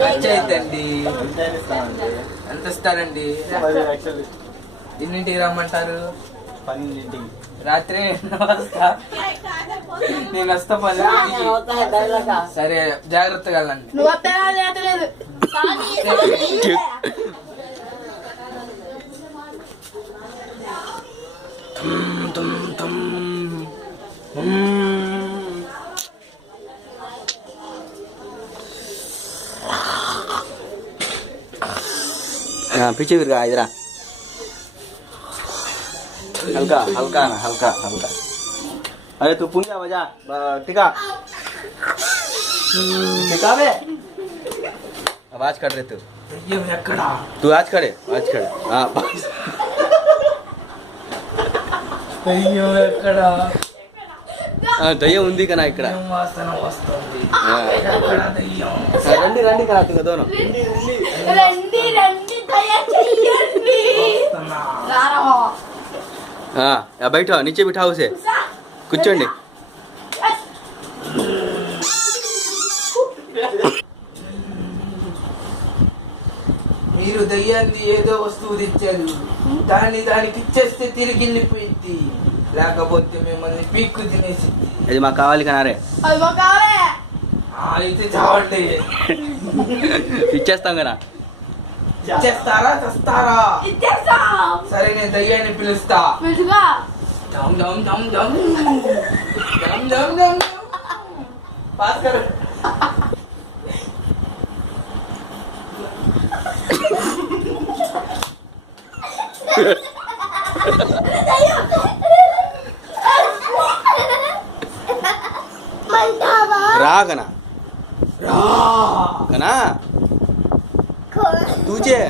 ఖర్చు అయిద్దండి. ఎంత ఇస్తారండి? ఎన్నింటికి రమ్మంటారు? 12ంటికి. రాత్రి వస్తా, నేను వస్తా 12ంటికి. సరే జాగ్రత్తగా వెళ్ళండి. पीछे फिर इधर हल्का हल्का ना हल्का हल्का। अरे तू पुंजा बजा टिका टिका बे आवाज कर रहे तू आज खड़े हाँ దయ్యం ఉంది కన్నా ఇక్కడ. రండి రండి కన్నా ఇంకా దోనం బయట नीचे बिठाओ उसे కూర్చోండి. మీరు దయ్యాన్ని ఏదో వస్తువు తెచ్చారు, దానికి ఇచ్చేస్తే తిరిగి వెళ్ళిపోయింది, లేకపోతే మిమ్మల్ని పీక్కు తినేసింది. అది మాకు కావాలి కనారే. అయితే చావండి. ఇచ్చేస్తాం కదా. ఇచ్చేస్తారా తెస్తారా? సరే నేను దయ్యాన్ని పిలుస్తా. డమ్ డమ్ డమ్ డమ్ డమ్ డమ్ డమ్ పాస్ కర్. रा कना रा कना तुझे